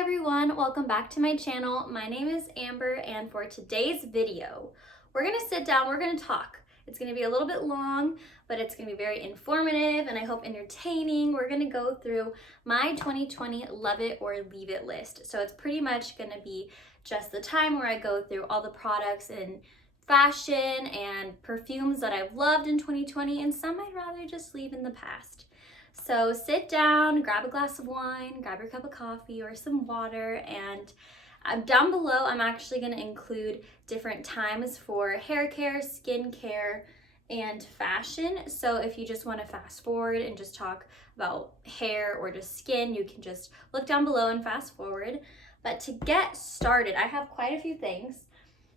Hi everyone, welcome back to my channel. My name is Amber, and for today's video, we're gonna sit down, we're gonna talk. It's gonna be a little bit long, but it's gonna be very informative and I hope entertaining. We're gonna go through my 2020 love it or leave it list. So it's pretty much gonna be just the time where I go through all the products and fashion and perfumes that I've loved in 2020 and some I'd rather just leave in the past. So sit down, grab a glass of wine, grab your cup of coffee or some water, and down below I'm actually going to include different times for hair care, skin care, and fashion. So if you just want to fast forward and just talk about hair or just skin, you can just look down below and fast forward. But to get started, I have quite a few things.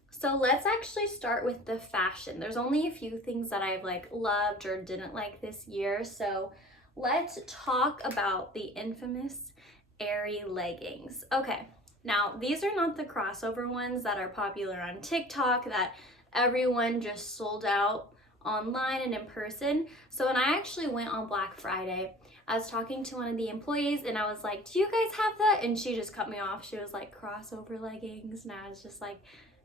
So let's actually start with the fashion. There's only a few things that I've loved or didn't like this year. So let's talk about the infamous Aerie leggings. Okay, now these are not the crossover ones that are popular on TikTok that everyone just sold out online and in person. So when I actually went on Black Friday, I was talking to one of the employees and I was like, do you guys have that? And she just cut me off. She was like, crossover leggings. And I was just like,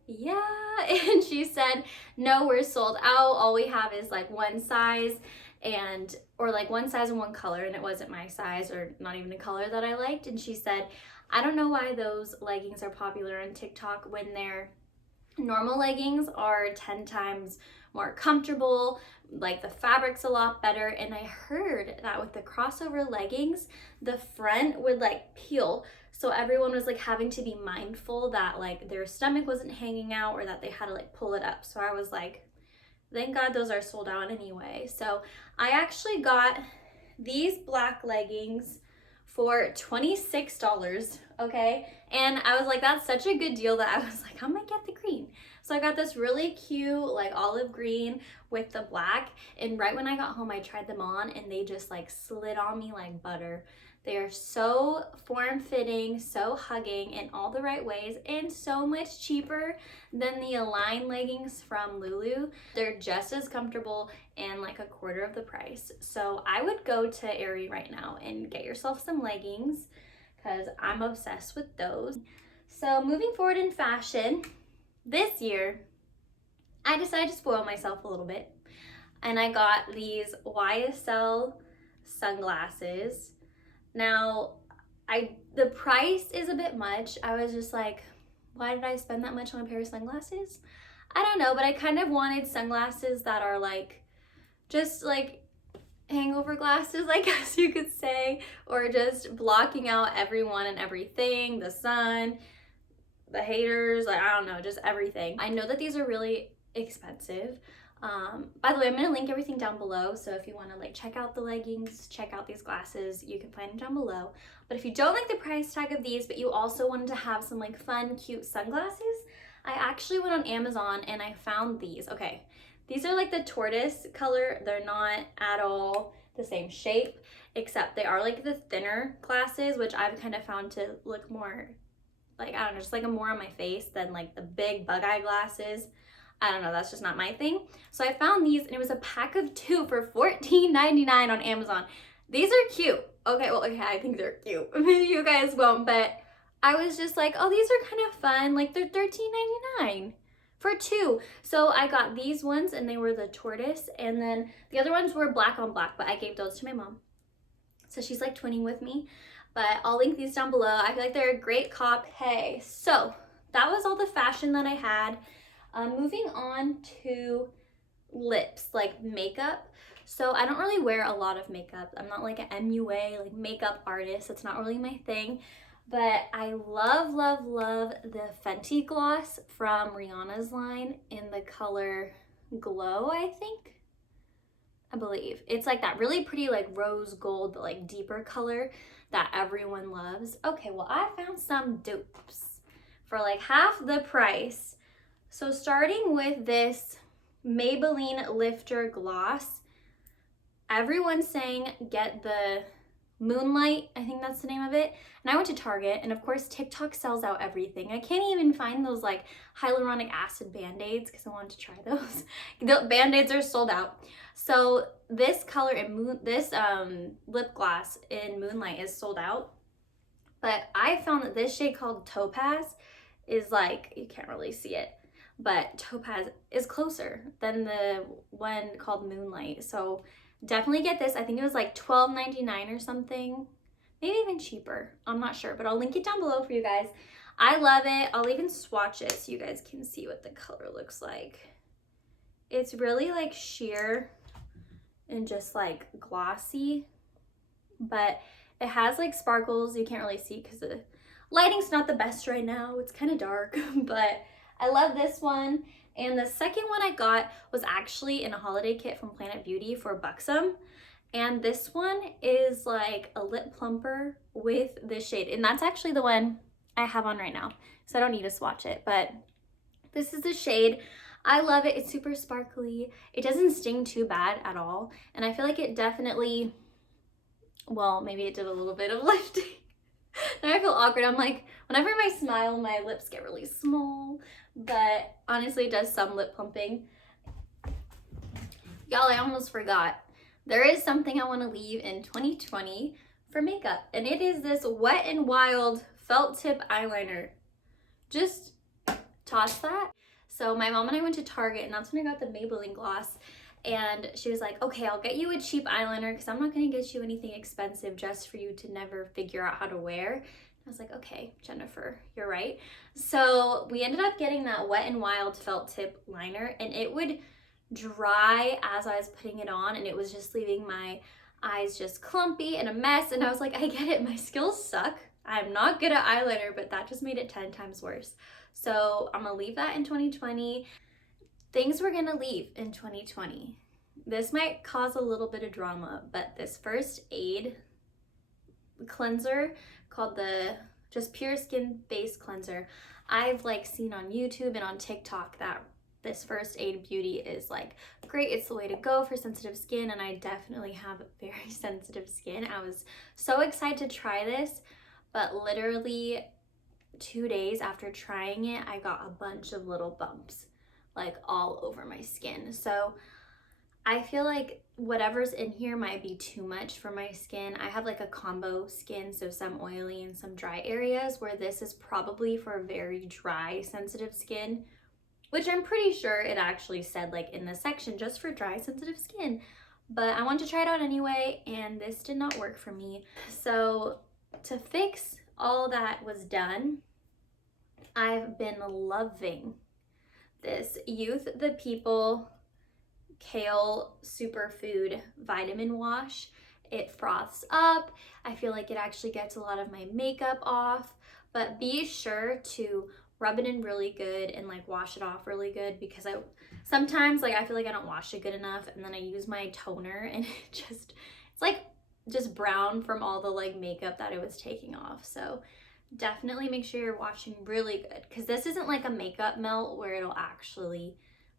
yeah. And she said, no, we're sold out. All we have is like one size or like one size and one color, and it wasn't my size or not even a color that I liked. And she said, I don't know why those leggings are popular on TikTok when their normal leggings are 10 times more comfortable, like the fabric's a lot better. And I heard that with the crossover leggings, the front would like peel, so everyone was like having to be mindful that like their stomach wasn't hanging out or that they had to like pull it up. So I was like, thank God those are sold out anyway. So I actually got these black leggings for $26, okay? And I was like, that's such a good deal that I was like, I might get the green. So I got this really cute like olive green with the black, and right when I got home I tried them on and they just like slid on me like butter. They are so form-fitting, so hugging in all the right ways, and so much cheaper than the Align leggings from Lulu. They're just as comfortable and like a quarter of the price. So I would go to Aerie right now and get yourself some leggings because I'm obsessed with those. So moving forward in fashion, this year I decided to spoil myself a little bit and I got these YSL sunglasses. Now, the price is a bit much. I was just like, why did I spend that much on a pair of sunglasses? I don't know, but I kind of wanted sunglasses that are like, just like hangover glasses, I guess you could say, or just blocking out everyone and everything, the sun, the haters, like I don't know, just everything. I know that these are really expensive. By the way, I'm going to link everything down below, so if you want to like check out the leggings, check out these glasses, you can find them down below. But if you don't like the price tag of these, but you also wanted to have some like fun, cute sunglasses, I actually went on Amazon and I found these. Okay, these are like the tortoise color. They're not at all the same shape, except they are like the thinner glasses, which I've kind of found to look more like, I don't know, just like a more on my face than like the big bug eye glasses. I don't know, that's just not my thing. So I found these and it was a pack of 2 for $14.99 on Amazon. These are cute. Okay, well, okay, I think they're cute. Maybe you guys won't, but I was just like, oh, these are kind of fun. Like they're $13.99 for 2. So I got these ones and they were the tortoise, and then the other ones were black on black, but I gave those to my mom. So she's like twinning with me, but I'll link these down below. I feel like they're a great cop. Hey, so that was all the fashion that I had. Moving on to lips, like makeup. So I don't really wear a lot of makeup. I'm not like an MUA, like makeup artist. It's not really my thing. But I love, love, love the Fenty gloss from Rihanna's line in the color Glow, I believe. It's like that really pretty like rose gold, but like deeper color that everyone loves. Okay, well I found some dupes for like half the price. So starting with this Maybelline Lifter Gloss, everyone's saying get the Moonlight, I think that's the name of it. And I went to Target, and of course TikTok sells out everything. I can't even find those like hyaluronic acid band-aids because I wanted to try those. The band-aids are sold out. So this color in this lip gloss in Moonlight is sold out. But I found that this shade called Topaz is like, you can't really see it, but Topaz is closer than the one called Moonlight. So definitely get this. I think it was like $12.99 or something, maybe even cheaper. I'm not sure, but I'll link it down below for you guys. I love it. I'll even swatch it so you guys can see what the color looks like. It's really like sheer and just like glossy, but it has like sparkles. You can't really see because the lighting's not the best right now. It's kind of dark, but I love this one. And the second one I got was actually in a holiday kit from Planet Beauty for Buxom. And this one is like a lip plumper with this shade. And that's actually the one I have on right now, so I don't need to swatch it, but this is the shade. I love it. It's super sparkly. It doesn't sting too bad at all. And I feel like it definitely, well, maybe it did a little bit of lifting. Now I feel awkward. I'm like, whenever I smile, my lips get really small, but honestly it does some lip plumping. Y'all, I almost forgot. There is something I want to leave in 2020 for makeup, and it is this Wet n Wild felt tip eyeliner. Just toss that. So my mom and I went to Target, and that's when I got the Maybelline gloss, and she was like, okay, I'll get you a cheap eyeliner because I'm not going to get you anything expensive just for you to never figure out how to wear. I was like, okay, Jennifer, you're right. So we ended up getting that Wet n Wild felt tip liner, and it would dry as I was putting it on, and it was just leaving my eyes just clumpy and a mess. And I was like, I get it, my skills suck. I'm not good at eyeliner, but that just made it 10 times worse. So I'm gonna leave that in 2020. Things we're gonna leave in 2020. This might cause a little bit of drama, but this First Aid cleanser called the just Pure Skin Base Cleanser, I've like seen on YouTube and on TikTok that this First Aid Beauty is like great. It's the way to go for sensitive skin, and I definitely have very sensitive skin. I was so excited to try this, but literally 2 days after trying it, I got a bunch of little bumps like all over my skin. So I feel like whatever's in here might be too much for my skin. I have like a combo skin, so some oily and some dry areas, where this is probably for very dry, sensitive skin, which I'm pretty sure it actually said like in the section just for dry, sensitive skin. But I wanted to try it out anyway, and this did not work for me. So to fix all that was done, I've been loving this Youth the People Kale Superfood Vitamin Wash. It froths up. I feel like it actually gets a lot of my makeup off, but be sure to rub it in really good and like wash it off really good, because I sometimes like I feel like I don't wash it good enough, and then I use my toner and it's like just brown from all the like makeup that it was taking off. So definitely make sure you're washing really good, because this isn't like a makeup melt where it'll actually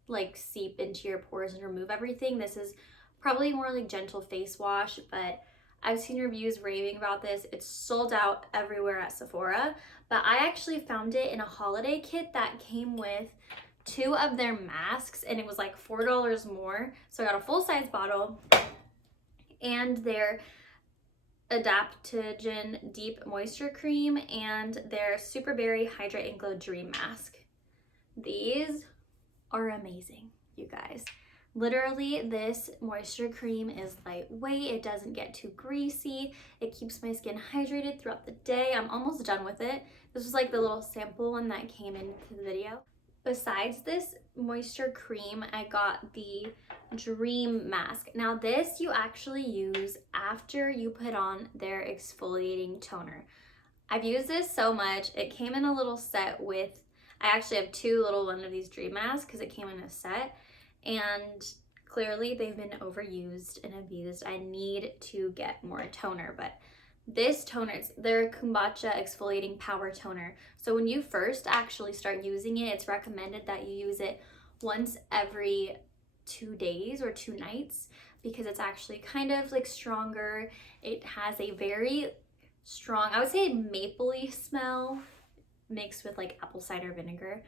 like seep into your pores and remove everything. This is probably more like gentle face wash, but I've seen reviews raving about this. It's sold out everywhere at Sephora, but I actually found it in a holiday kit that came with 2 of their masks, and it was like $4 more. So I got a full-size bottle and their Adaptogen Deep Moisture Cream and their Super Berry Hydrate and Glow Dream Mask. These are amazing, you guys. Literally, this moisture cream is lightweight. It doesn't get too greasy. It keeps my skin hydrated throughout the day. I'm almost done with it. This was like the little sample one that came into the video. Besides this moisture cream, I got the Dream Mask. Now this you actually use after you put on their exfoliating toner. I've used this so much. It came in a little set with, I actually have 2 little one of these Dream Masks because it came in a set, and clearly they've been overused and abused. I need to get more toner, but this toner, it's their Kombucha Exfoliating Power Toner. So when you first actually start using it, it's recommended that you use it once every 2 days or 2 nights, because it's actually kind of like stronger. It has a very strong, I would say, mapley smell mixed with like apple cider vinegar.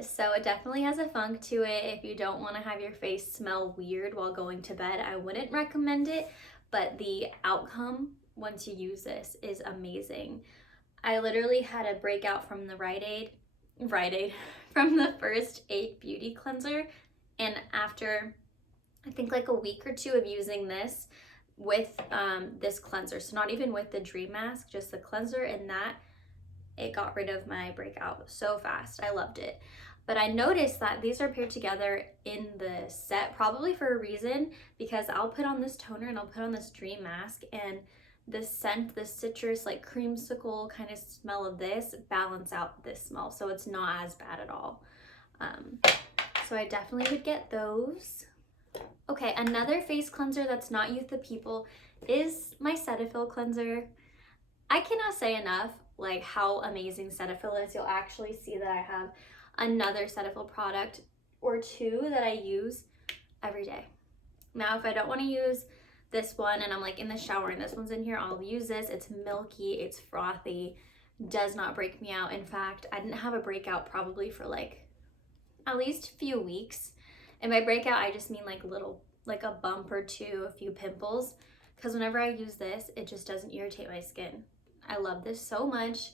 So it definitely has a funk to it. If you don't want to have your face smell weird while going to bed, I wouldn't recommend it, but the outcome once you use this is amazing. I literally had a breakout from the Rite Aid, from the First Aid Beauty Cleanser, and after I think like a week or two of using this with this cleanser, so not even with the Dream Mask, just the cleanser, and that it got rid of my breakout so fast. I loved it. But I noticed that these are paired together in the set, probably for a reason, because I'll put on this toner and I'll put on this Dream Mask, and the scent, the citrus, like creamsicle kind of smell of this balance out this smell, so it's not as bad at all. So I definitely would get those. Okay, another face cleanser that's not Youth the People is my Cetaphil cleanser. I cannot say enough like how amazing Cetaphil is. You'll actually see that I have another Cetaphil product or two that I use every day. Now, if I don't want to use this one and I'm like in the shower and this one's in here, I'll use this. It's milky, it's frothy, does not break me out. In fact, I didn't have a breakout probably for like at least a few weeks. And by breakout, I just mean like little, like a bump or two, a few pimples. Because whenever I use this, it just doesn't irritate my skin. I love this so much.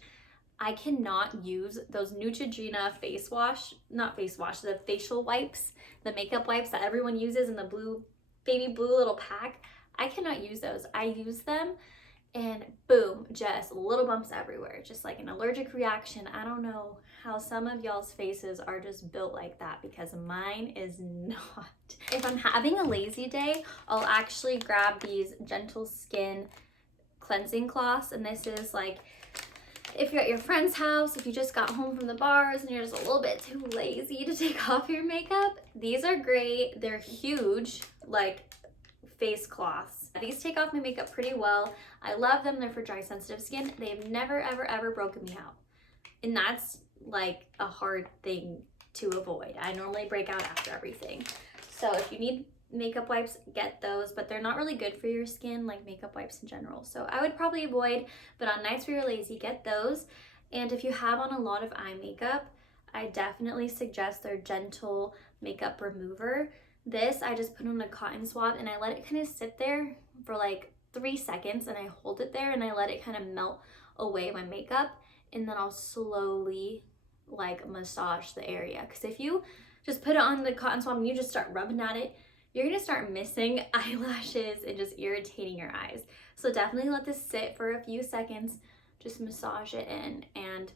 I cannot use those Neutrogena face wash, not face wash, the facial wipes, the makeup wipes that everyone uses in the blue, baby blue little pack. I cannot use those. I use them and boom, just little bumps everywhere, just like an allergic reaction. I don't know how some of y'all's faces are just built like that, because mine is not. If I'm having a lazy day, I'll actually grab these Gentle Skin cleansing cloths, and this is like if you're at your friend's house, if you just got home from the bars and you're just a little bit too lazy to take off your makeup, these are great. They're huge, like face cloths. These take off my makeup pretty well. I love them. They're for dry, sensitive skin. They've never, ever, ever broken me out. And that's like a hard thing to avoid. I normally break out after everything. So if you need makeup wipes, get those, but they're not really good for your skin like makeup wipes in general. So I would probably avoid, but on nights where you're lazy, get those. And if you have on a lot of eye makeup, I definitely suggest their Gentle Makeup Remover. This, I just put on a cotton swab and I let it kind of sit there for like 3 seconds, and I hold it there and I let it kind of melt away my makeup, and then I'll slowly like massage the area. Because if you just put it on the cotton swab and you just start rubbing at it, you're gonna start missing eyelashes and just irritating your eyes. So definitely let this sit for a few seconds, just massage it in, and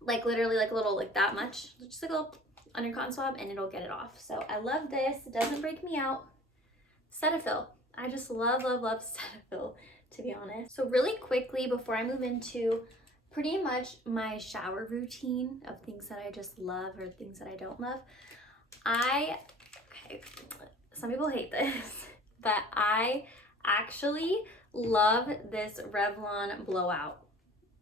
like literally like a little, like that much, just like a little on your cotton swab, and it'll get it off. So I love this. It doesn't break me out. Cetaphil. I just love, love, love Cetaphil, to be honest. So really quickly, before I move into pretty much my shower routine of things that I just love or things that I don't love, okay, some people hate this, but I actually love this Revlon Blow-Out,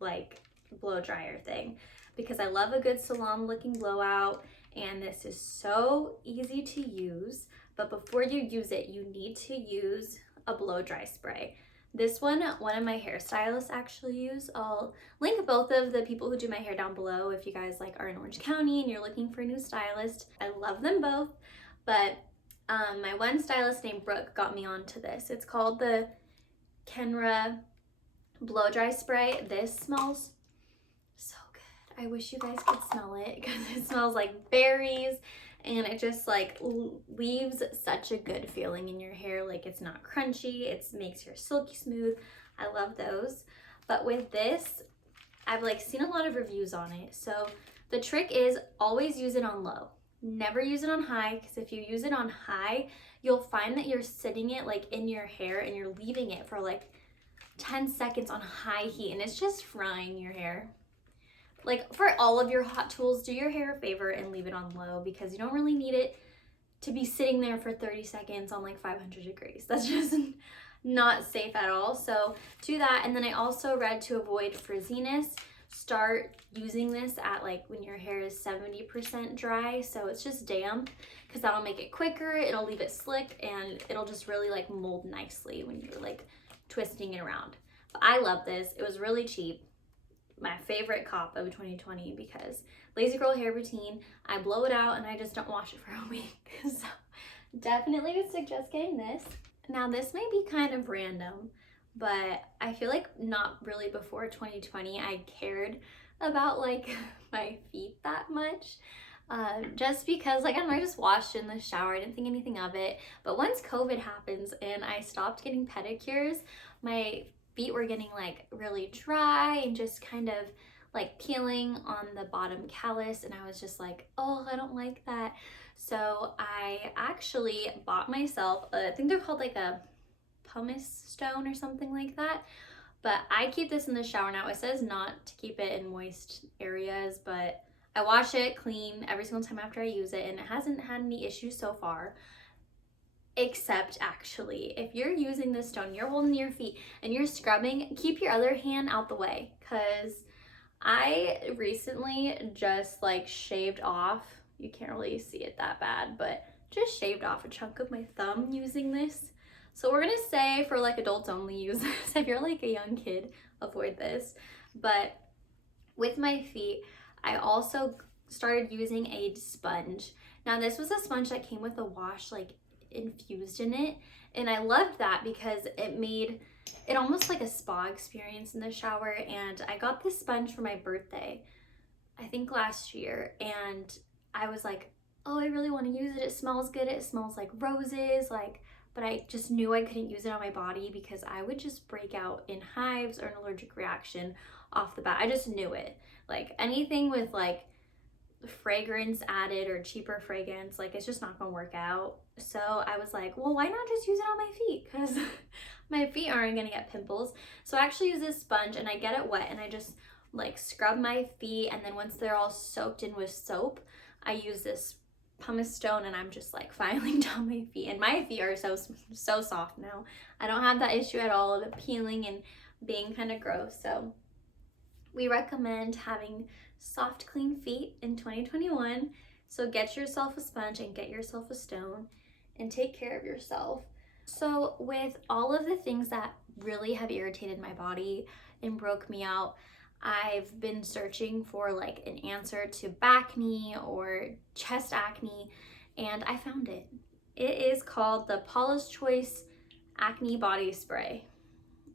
like blow dryer thing, because I love a good salon looking blowout, and this is so easy to use. But before you use it, you need to use a blow dry spray. This one of my hairstylists actually use. I'll link both of the people who do my hair down below if you guys like are in Orange County and you're looking for a new stylist. I love them both, but my one stylist named Brooke got me onto this. It's called the Kenra blow dry spray. This smells so good. I wish you guys could smell it, because it smells like berries, and it just like leaves such a good feeling in your hair. Like it's not crunchy, it makes your silky smooth. I love those. But with this, I've like seen a lot of reviews on it. So the trick is always use it on low. Never use it on high, because if you use it on high, you'll find that you're sitting it like in your hair and you're leaving it for like 10 seconds on high heat, and it's just frying your hair. Like for all of your hot tools, do your hair a favor and leave it on low, because you don't really need it to be sitting there for 30 seconds on like 500 degrees. That's just not safe at all. So do that. And then I also read to avoid frizziness, start using this at like when your hair is 70% dry, so it's just damp, because that'll make it quicker, it'll leave it slick, and it'll just really like mold nicely when you're like twisting it around. But I love this. It was really cheap. My favorite cop of 2020, because lazy girl hair routine, I blow it out and I just don't wash it for a week. So definitely would suggest getting this. Now this may be kind of random, but I feel like not really before 2020 I cared about like my feet that much. Just because like I don't know, I just washed in the shower, I didn't think anything of it. But once COVID happens and I stopped getting pedicures, my feet were getting like really dry and just kind of like peeling on the bottom callus, and I was just like, oh, I don't like that. So I actually bought myself, I think they're called like a pumice stone or something like that. But I keep this in the shower now. It says not to keep it in moist areas, but I wash it clean every single time after I use it, and it hasn't had any issues so far. Except actually, if you're using this stone, you're holding your feet and you're scrubbing, keep your other hand out the way, because I recently just like shaved off, you can't really see it that bad, but just shaved off a chunk of my thumb using this. So we're gonna say for like adults only use this. If you're like a young kid, avoid this. But with my feet, I also started using a sponge. Now this was a sponge that came with a wash like infused in it, and I loved that because it made it almost like a spa experience in the shower. And I got this sponge for my birthday, I think last year, and I was like, oh, I really want to use it. It smells good. It smells like roses, like, but I just knew I couldn't use it on my body because I would just break out in hives or an allergic reaction off the bat. I just knew it. Like anything with like fragrance added or cheaper fragrance, like it's just not gonna work out. So I was like, well, why not just use it on my feet, because my feet aren't gonna get pimples. So I actually use this sponge and I get it wet and I just like scrub my feet, and then once they're all soaked in with soap, I use this pumice stone and I'm just like filing down my feet, and my feet are so soft now. I don't have that issue at all of it peeling and being kind of gross. So we recommend having soft, clean feet in 2021. So get yourself a sponge and get yourself a stone and take care of yourself. So with all of the things that really have irritated my body and broke me out, I've been searching for like an answer to backne or chest acne, and I found it. It is called the Paula's Choice Acne Body Spray.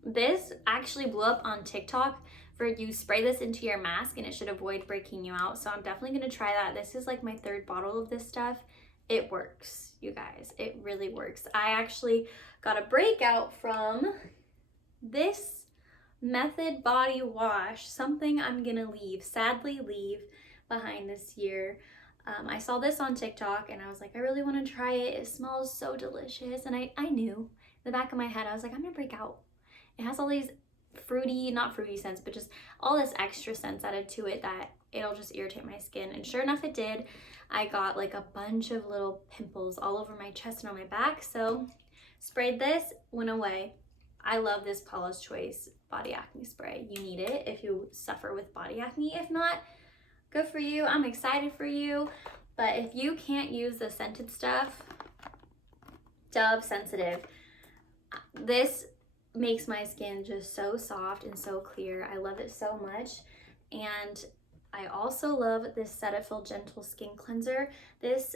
This actually blew up on TikTok. For you spray this into your mask and it should avoid breaking you out. So I'm definitely gonna try that. This is like my third bottle of this stuff. It works, you guys. It really works. I actually got a breakout from this Method body wash, something I'm gonna sadly leave behind this year. I saw this on TikTok and I was like, I really want to try it. It smells so delicious. And I knew in the back of my head, I was like, I'm gonna break out. It has all these not fruity scents, but just all this extra scents added to it that it'll just irritate my skin. And sure enough, it did. I got like a bunch of little pimples all over my chest and on my back. So sprayed this, went away. I love this Paula's Choice body acne spray. You need it if you suffer with body acne. If not, good for you. I'm excited for you. But if you can't use the scented stuff, Dove Sensitive, this makes my skin just so soft and so clear. I love it so much. And I also love this Cetaphil Gentle Skin Cleanser. This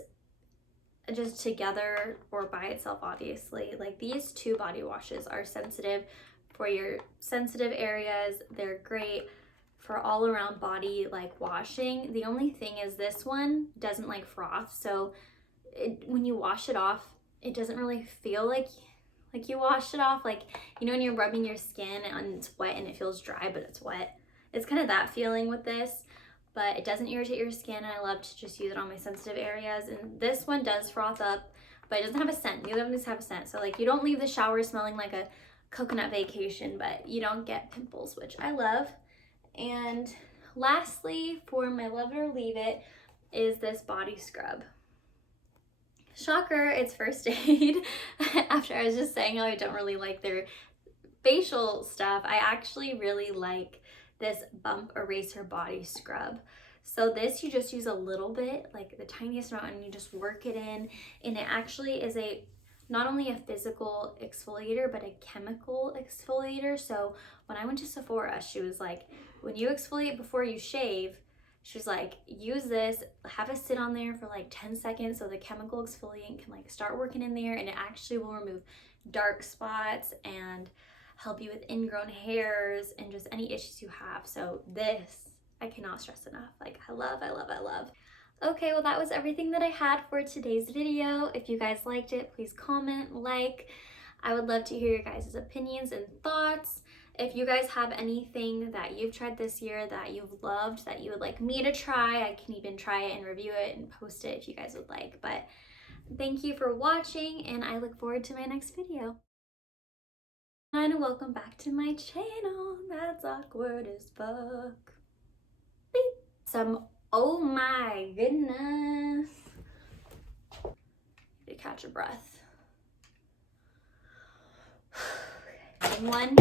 just together or by itself, obviously, like these two body washes are sensitive for your sensitive areas. They're great for all around body like washing. The only thing is this one doesn't like froth, so when you wash it off, it doesn't really feel like you washed it off. Like, you know, when you're rubbing your skin and it's wet and it feels dry but it's wet, it's kind of that feeling with this. But it doesn't irritate your skin, and I love to just use it on my sensitive areas. And this one does froth up, but it doesn't have a scent. The other ones have a scent, so like you don't leave the shower smelling like a coconut vacation, but you don't get pimples, which I love. And lastly, for my love it or leave it, is this body scrub. Shocker, it's first aid. After I was just saying how I don't really like their facial stuff, I actually really like this Bump Eraser Body Scrub. So this, you just use a little bit, like the tiniest amount, and you just work it in. And it actually is not only a physical exfoliator, but a chemical exfoliator. So when I went to Sephora, she was like, when you exfoliate before you shave, she's like, use this, have it sit on there for like 10 seconds so the chemical exfoliant can like start working in there, and it actually will remove dark spots and help you with ingrown hairs and just any issues you have. So this, I cannot stress enough. Like, I love, I love, I love. Okay, well, that was everything that I had for today's video. If you guys liked it, please comment, like. I would love to hear your guys' opinions and thoughts. If you guys have anything that you've tried this year that you've loved, that you would like me to try, I can even try it and review it and post it if you guys would like. But thank you for watching, and I look forward to my next video. And welcome back to my channel. That's awkward as fuck. Beep. Oh my goodness. To catch a breath. One.